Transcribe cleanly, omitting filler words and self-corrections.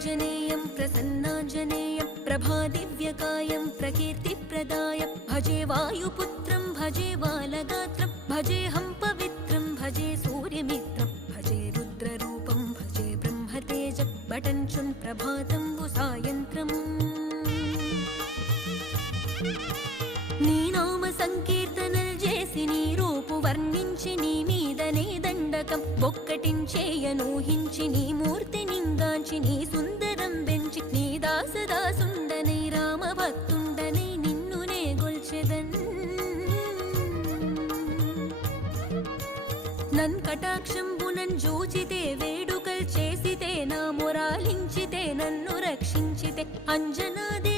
प्रसन्नाञ्जनेयं प्रसन्नाञ्जनेयं प्रभादिव्यकायं प्रकीर्तिप्रदाय भजे वायुपुत्रं भजे बालगात्रं भजेऽहं पवित्रं भजे सूर्यमित्रं भजे रुद्ररूपं भजे ब्रह्मतेजं बटञ्चुन् प्रभातं सायन्त्रम् నీ నామ సంకీర్తనలు చేసి నీ రూపు వర్ణించి నీ మీదనే దండకం ఒక్కటించేయనూహించి నీ మూర్తి నింగాంచి నీ సుందరం పెంచి నీ దాసదాసుండనై రామభక్తుండనై నిన్నునే గొల్చెదన్ నన్ కటాక్షంబునన్ జూచితే వేడుకల్ చేసితే నా మొరాలించితే నన్ను రక్షించితే అంజనాది